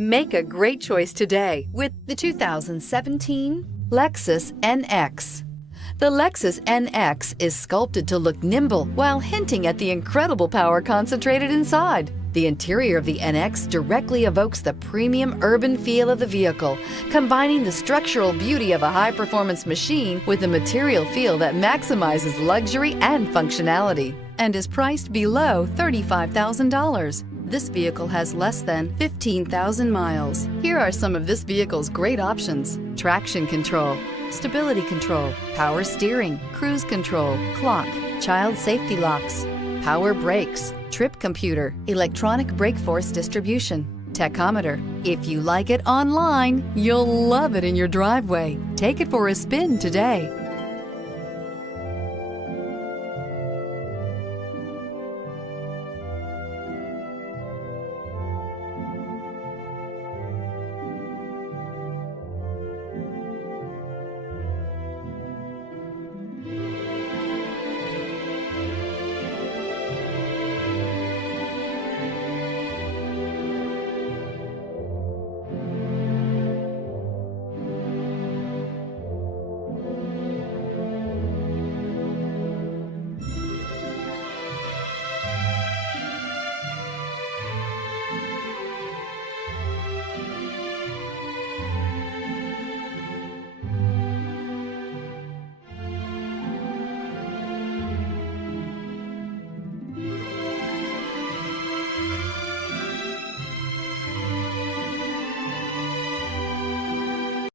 Make a great choice today with the 2017 Lexus NX. The Lexus NX is sculpted to look nimble while hinting at the incredible power concentrated inside. The interior of the NX directly evokes the premium urban feel of the vehicle, combining the structural beauty of a high-performance machine with a material feel that maximizes luxury and functionality, and is priced below $35,000. This vehicle has less than 15,000 miles. Here are some of this vehicle's great options: traction control, stability control, power steering, cruise control, clock, child safety locks, power brakes, trip computer, electronic brake force distribution, tachometer. If you like it online, you'll love it in your driveway. Take it for a spin today.